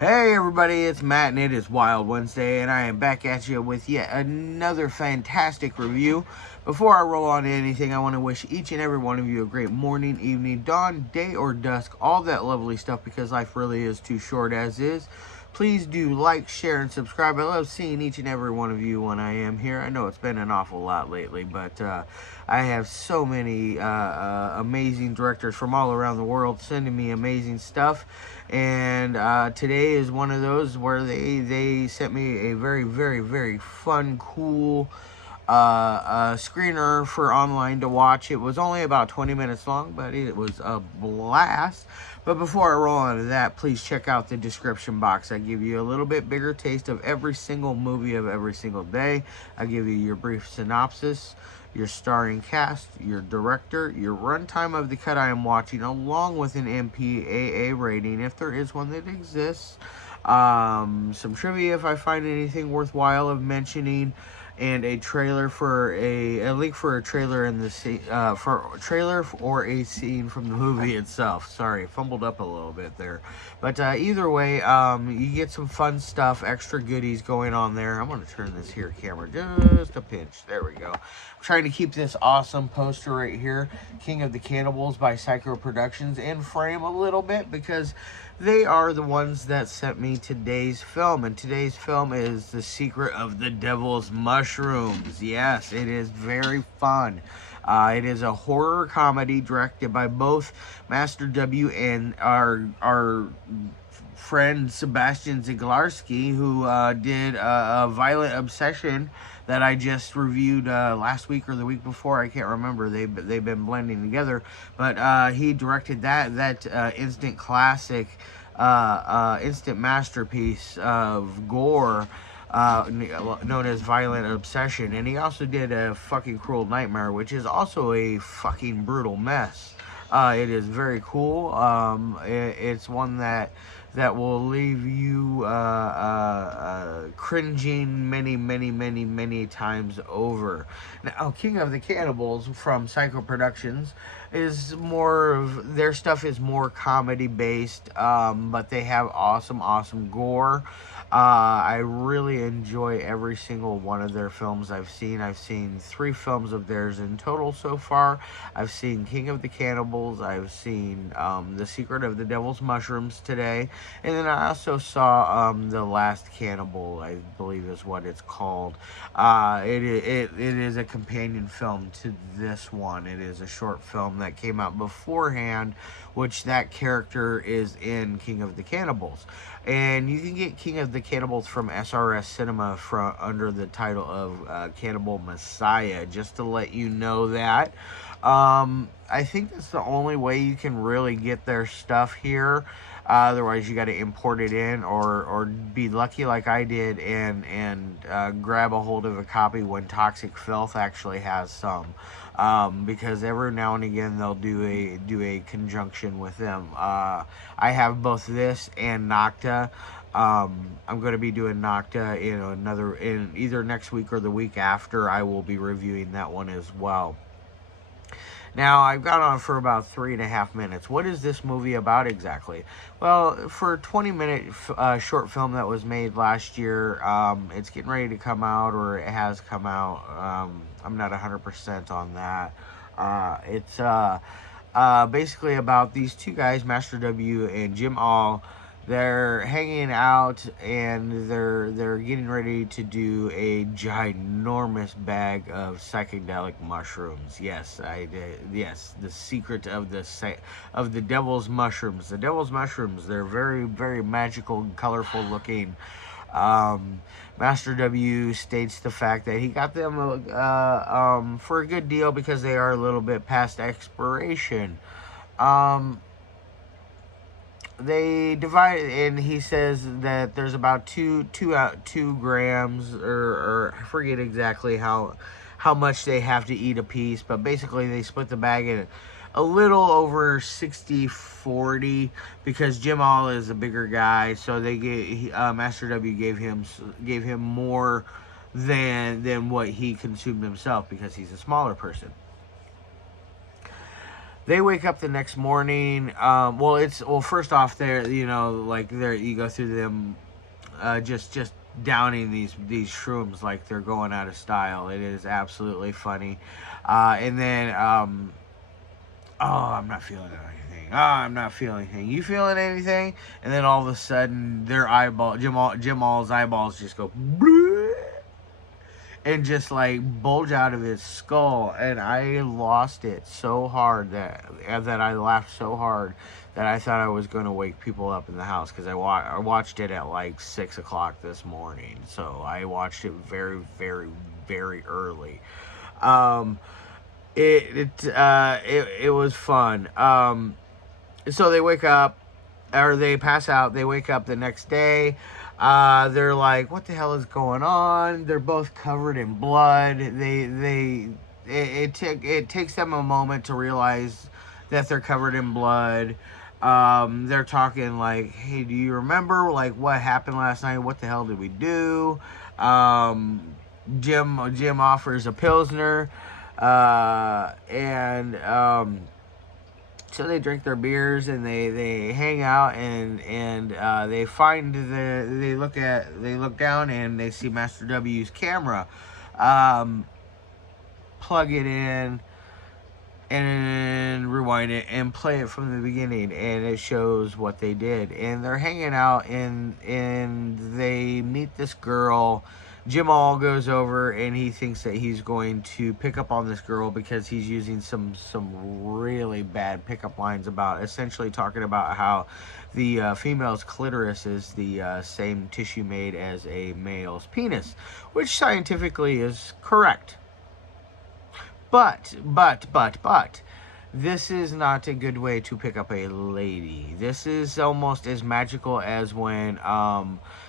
Hey everybody, it's Matt and it is Wild Wednesday and I am back at you with yet another fantastic review. Before I roll on to anything, I want to wish each and every one of you a great morning, evening, dawn, day, or dusk, all that lovely stuff because life really is too short as is. Please do like, share, and subscribe. I love seeing each and every one of you when I am here. I know it's been an awful lot lately, but I have so many amazing directors from all around the world sending me amazing stuff. And today is one of those where they sent me a very fun, cool screener for online to watch. It was only about 20 minutes long, but it was a blast. But before I roll on to that, please check out the description box. I give you a little bit bigger taste of every single movie of every single day. I give you your brief synopsis, your starring cast, your director, your runtime of the cut I am watching, along with an MPAA rating if there is one that exists. Some trivia if I find anything worthwhile of mentioning, and a trailer for a link for a trailer in the for a trailer or a scene from the movie itself. Sorry, fumbled up a little bit there, but either way, you get some fun stuff, extra goodies going on there. I'm gonna turn this here camera just a pinch. There we go. I'm trying to keep this awesome poster right here, King of the Cannibals by Psycho Productions, in frame a little bit because they are the ones that sent me today's film, and today's film is The Secret of the Devil's Mushrooms. Yes, it is very fun. It is a horror comedy directed by both Master W and our friend Sebastian Zeglarski, who did a Violent Obsession that I just reviewed last week or the week before. I can't remember. They've been blending together, but he directed that instant classic, instant masterpiece of gore. Known as Violent Obsession, and he also did a fucking Cruel Nightmare, which is also a fucking brutal mess. It is very cool. It's one that will leave you cringing many times over. Now, King of the Cannibals from Psycho Productions is more of their stuff is more comedy based, but they have awesome gore. I really enjoy every single one of their films I've seen. I've seen 3 films of theirs in total so far. I've seen King of the Cannibals. I've seen The Secret of the Devil's Mushrooms today. And then I also saw The Last Cannibal, I believe is what it's called. It is a companion film to this one. It is a short film that came out beforehand, which that character is in King of the Cannibals. And you can get King of the Cannibals from SRS Cinema under the title of Cannibal Messiah, just to let you know that. I think that's the only way you can really get their stuff here. Otherwise, you got to import it in, or be lucky like I did and grab a hold of a copy when Toxic Filth actually has some. Because every now and again they'll do a conjunction with them. I have both this and Nocta. I'm going to be doing Nocta in either next week or the week after. I will be reviewing that one as well. Now, I've gone on for about 3.5 minutes. What is this movie about exactly? Well, for a 20-minute short film that was made last year, it's getting ready to come out, or it has come out. I'm not 100% on that. It's basically about these 2 guys, Master W and Jim Aal. They're hanging out and they're getting ready to do a ginormous bag of psychedelic mushrooms. Yes, I did. Yes, the secret of the devil's mushrooms. The devil's mushrooms. They're very magical and colorful looking. Master W states the fact that he got them for a good deal because they are a little bit past expiration. They divide, and he says that there's about 2 grams, or I forget exactly how much they have to eat a piece, but basically they split the bag in a little over 60-40 because Jim Aal is a bigger guy, so Master W gave him more than what he consumed himself because he's a smaller person. They wake up the next morning. Well, first off, there, like there, you go through them, just downing these shrooms like they're going out of style. It is absolutely funny, and then oh, I'm not feeling anything. Oh, I'm not feeling anything. You feeling anything? And then all of a sudden, their Jim All's eyeballs just go and just like bulge out of his skull, and I lost it so hard that I laughed so hard that I thought I was going to wake people up in the house, because I watched it at like 6 o'clock this morning, so I watched it very, very, very early. It was fun. So they wake up, or they pass out. They wake up the next day. They're like, "What the hell is going on?" They're both covered in blood. It takes them a moment to realize that they're covered in blood. They're talking like, "Hey, do you remember like what happened last night? What the hell did we do?" Jim offers a pilsner, and so they drink their beers, and they hang out, and they look down, and they see Master W's camera. Plug it in and rewind it and play it from the beginning, and it shows what they did. And they're hanging out, and they meet this girl. Jim All goes over, and he thinks that he's going to pick up on this girl, because he's using some really bad pickup lines about, essentially talking about how the female's clitoris is the same tissue made as a male's penis, which scientifically is correct. But, this is not a good way to pick up a lady. This is almost as magical as when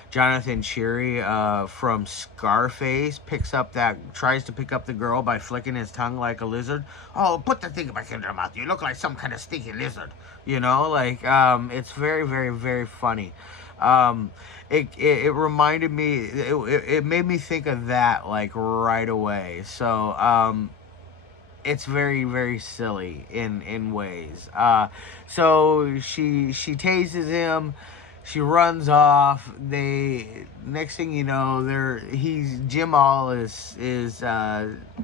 Jonathan Cherry from Scarface tries to pick up the girl by flicking his tongue like a lizard. "Oh, put the thing back in your mouth. You look like some kind of stinky lizard." It's very, very, very funny. It reminded me, it made me think of that like right away. So, it's very, very silly in ways. So she tases him. She runs off. Next thing you know, Jim All is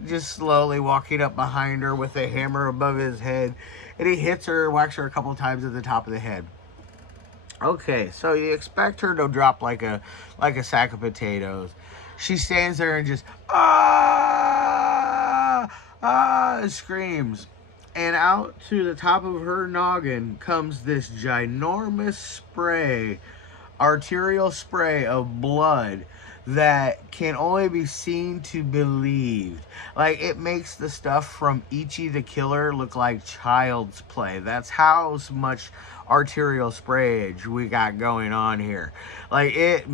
just slowly walking up behind her with a hammer above his head, and he hits her, whacks her a couple times at the top of the head. Okay, so you expect her to drop like a sack of potatoes. She stands there and just screams. And out to the top of her noggin comes this ginormous arterial spray of blood that can only be seen to believed. Like, it makes the stuff from Ichi the Killer look like child's play. That's how much arterial sprayage we got going on here. Like, it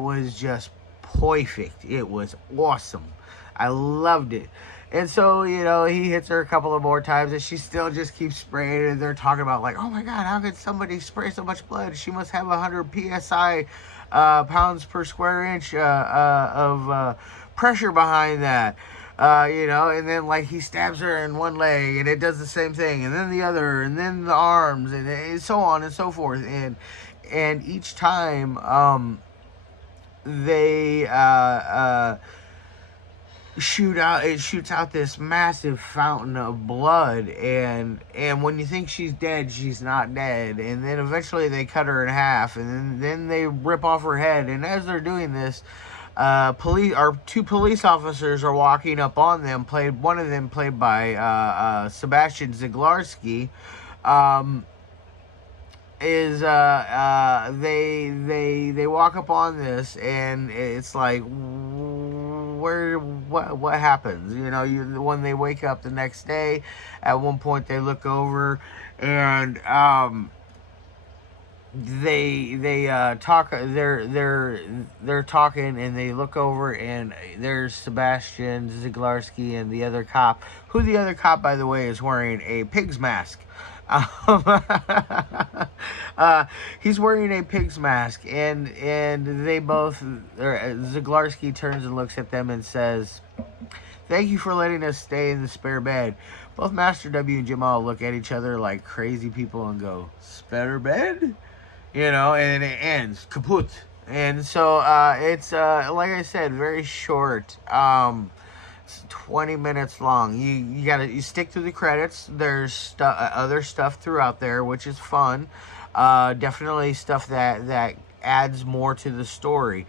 was just perfect. It was awesome. I loved it. And so, he hits her a couple of more times, and she still just keeps spraying, and they're talking about, like, "Oh my God, how could somebody spray so much blood? She must have 100 PSI, pounds per square inch, of pressure behind that." And then, like, he stabs her in one leg, and it does the same thing, and then the other, and then the arms, and so on and so forth. And each time, they, it shoots out this massive fountain of blood, and when you think she's dead, she's not dead. And then eventually they cut her in half, and then they rip off her head. And as they're doing this, two police officers are walking up on them. One of them played by Sebastian Zeglarski. They walk up on this, and it's like, what happens? When they wake up the next day, at one point they look over, and they talk. They're talking, and they look over, and there's Sebastian Zeglarski and the other cop. Who the other cop, by the way, is wearing a pig's mask. He's wearing a pig's mask, and they both. Zeglarski turns and looks at them and says, Thank you for letting us stay in the spare bed. Both Master W and Jamal look at each other like crazy people and go, spare bed? You know, and it ends kaput. And so it's like I said, very short. It's 20 minutes long. You stick to the credits. There's other stuff throughout there, which is fun. Definitely stuff that adds more to the story.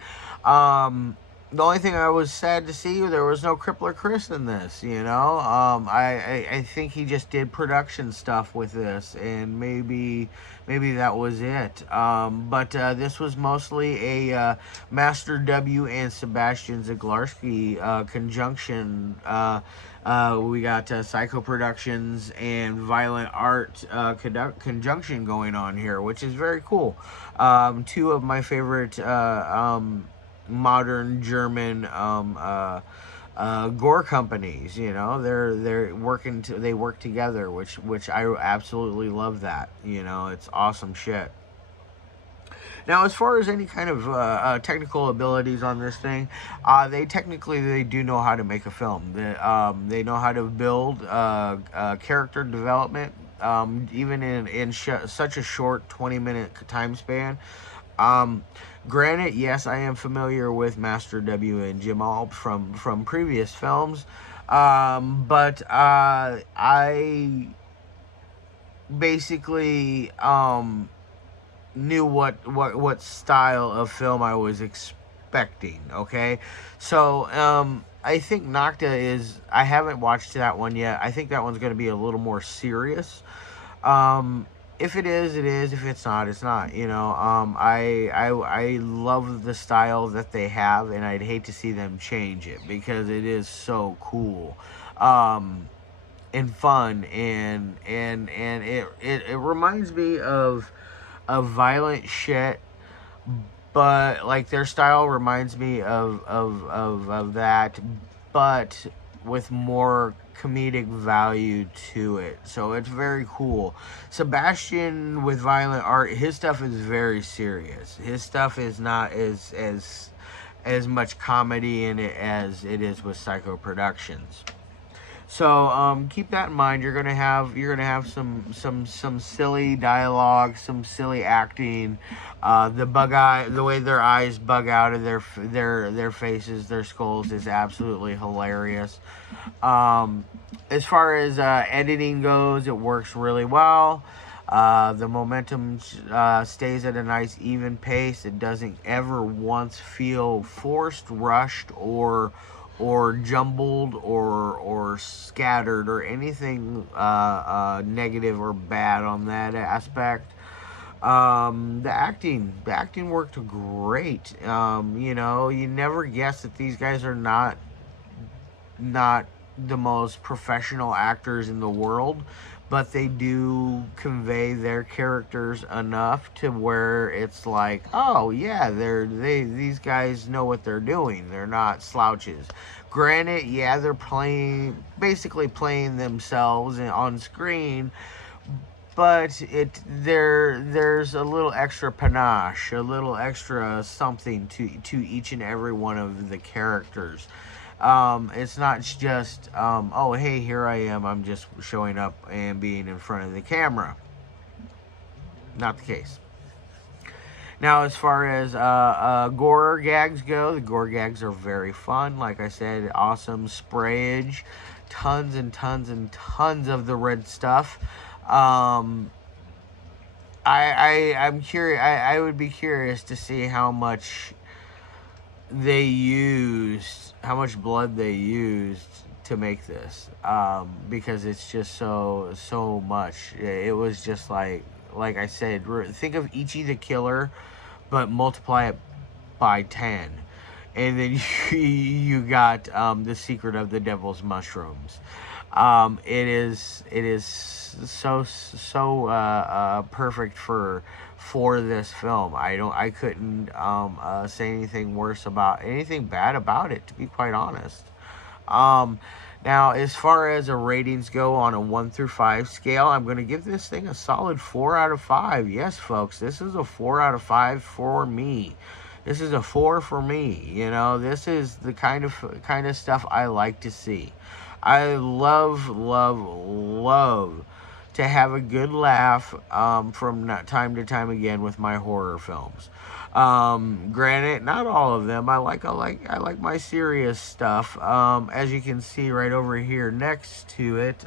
The only thing I was sad to see, there was no Crippler Chris in this, you know. I think he just did production stuff with this, and maybe that was it. But this was mostly a Master W and Sebastian Zeglarski conjunction. We got Psycho Productions and Violent Art conjunction going on here, which is very cool. Two of my favorite modern German gore companies. You know, they're working. They work together, which I absolutely love. That, you know, it's awesome shit. Now, as far as any kind of technical abilities on this thing, they do know how to make a film. They know how to build character development, even in such a short 20-minute time span. Granted, yes, I am familiar with Master W and Jamal from previous films, but I basically knew what style of film I was expecting. Okay, so I think Nocta is. I haven't watched that one yet. I think that one's going to be a little more serious. If it is, it is. If it's not, it's not. You know, I love the style that they have, and I'd hate to see them change it because it is so cool, and fun, and it reminds me of violent shit, but like their style reminds me of that, but with more comedic value to it. So it's very cool. Sebastian with Violent Art, his stuff is very serious. His stuff is not as much comedy in it as it is with Psycho Productions. So keep that in mind. You're gonna have some silly dialogue, some silly acting. The way their eyes bug out of their faces, their skulls is absolutely hilarious. As far as editing goes, it works really well. The momentum stays at a nice even pace. It doesn't ever once feel forced, rushed, or jumbled or scattered or anything negative or bad on that aspect. The acting worked great. You know, you never guess that these guys are not the most professional actors in the world, but they do convey their characters enough to where it's like, oh yeah, these guys know what they're doing. They're not slouches. Granted, yeah, they're basically playing themselves on screen, but there's a little extra panache, a little extra something to each and every one of the characters. It's not just, oh, hey, here I am. I'm just showing up and being in front of the camera. Not the case. Now, as far as gore gags go, the gore gags are very fun. Like I said, awesome sprayage. Tons and tons and tons of the red stuff. I'm curious. I would be curious to see how much how much blood they used to make this, because it's just so much. It was just like I said, think of Ichi the Killer, but multiply it by 10, and then you got The Secret of the Devil's Mushrooms. It is so perfect for this film. I couldn't say anything bad about it, to be quite honest. Now, as far as the ratings go on a 1 through 5 scale, I'm going to give this thing a solid 4 out of 5. Yes, folks, this is a 4 out of 5 for me. This is a 4 for me. You know, this is the kind of stuff I like to see. I love, love, love to have a good laugh from time to time again with my horror films. Granted, not all of them. I like my serious stuff. As you can see right over here next to it,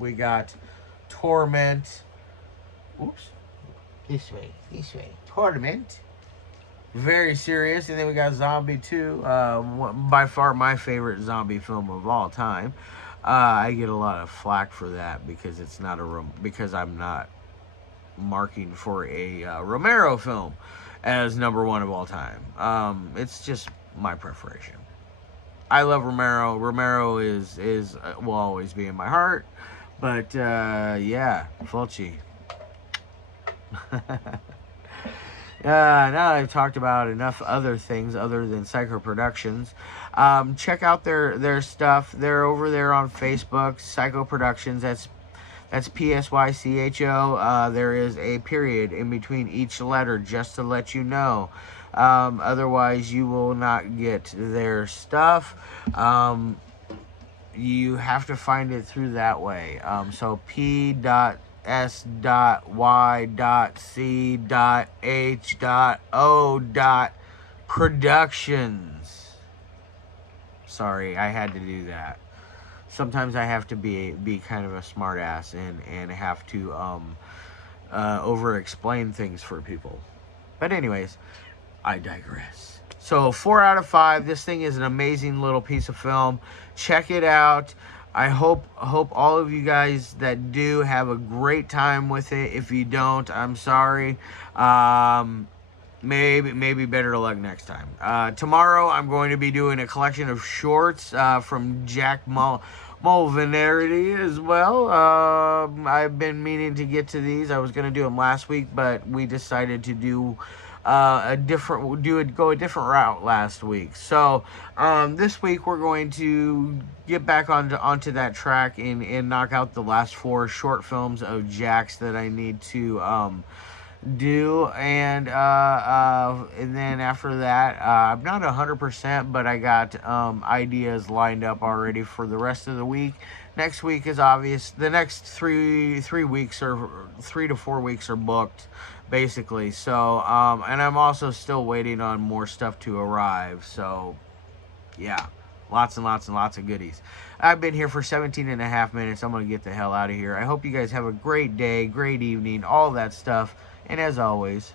we got Torment. Oops. This way. Torment. Very serious. And then we got Zombie 2. By far my favorite zombie film of all time. I get a lot of flack for that because it's not because I'm not marking for a Romero film as #1 of all time. It's just my preference. I love Romero. Romero will always be in my heart. But yeah, Fulci. Now I've talked about enough other things other than Psycho Productions. Check out their stuff. They're over there on Facebook, Psycho Productions. That's PSYCHO. There is a period in between each letter just to let you know. Otherwise, you will not get their stuff. You have to find it through that way. So P.S.Y.C.H.O. Productions. Sorry, I had to do that. Sometimes I have to be kind of a smart ass and have to over explain things for people. But anyways, I digress. So 4 out of 5. This thing is an amazing little piece of film. Check it out. I hope all of you guys that do have a great time with it. If you don't, I'm sorry. Maybe better luck next time. Tomorrow I'm going to be doing a collection of shorts from Jack Mulvanarity as well. I've been meaning to get to these. I was going to do them last week, but we decided to do go a different route last week. So this week we're going to get back onto that track and knock out the last 4 short films of Jack's that I need to do, and then after that, I'm not 100%, but I got ideas lined up already for the rest of the week. Next week is obvious. The next 3 weeks or 3 to 4 weeks are booked, basically. So, and I'm also still waiting on more stuff to arrive. So, yeah, lots and lots and lots of goodies. I've been here for 17.5 minutes. I'm going to get the hell out of here. I hope you guys have a great day, great evening, all that stuff. And as always,